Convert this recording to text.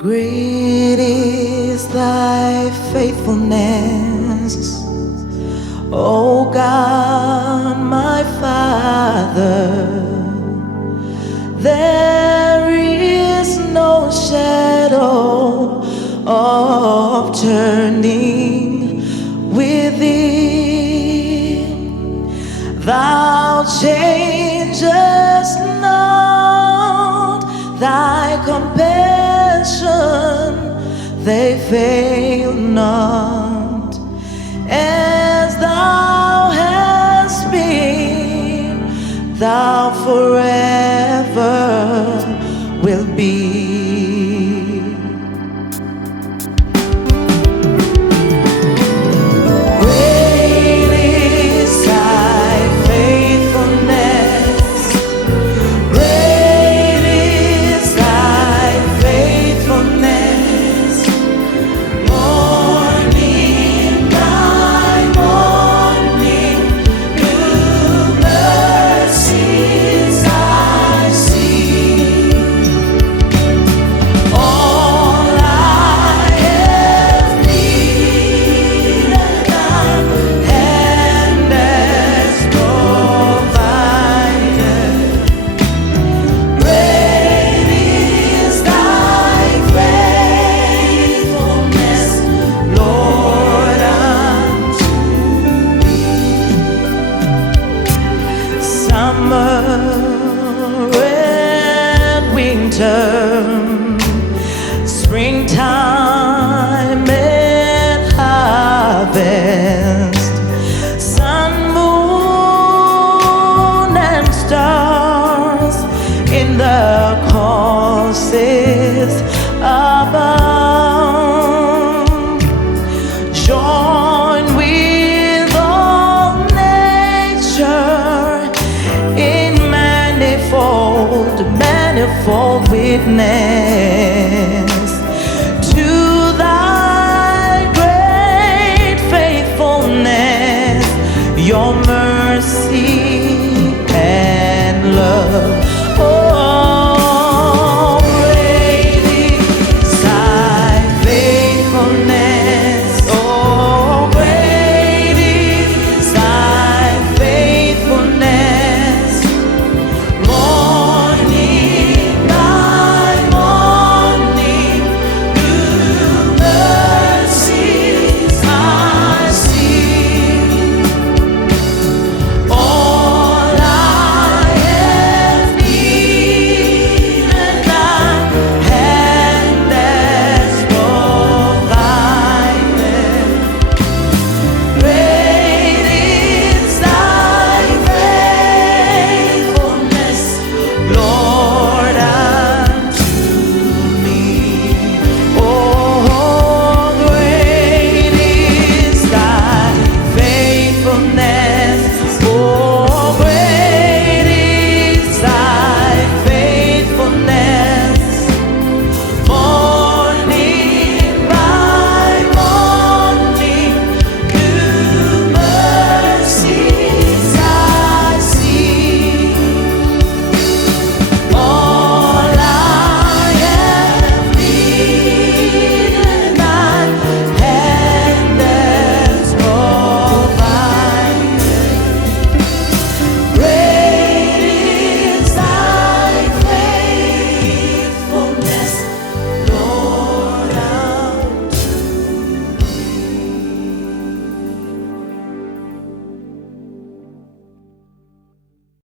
Great is thy faithfulness, O God, my Father. There is no shadow of turning with thee. Thou changest not, thy compassion they fail not. As thou hast been, thou forever will be. Summer and winter, springtime and harvest, sun, moon and stars in the courses above, join with all nature in manifold witness.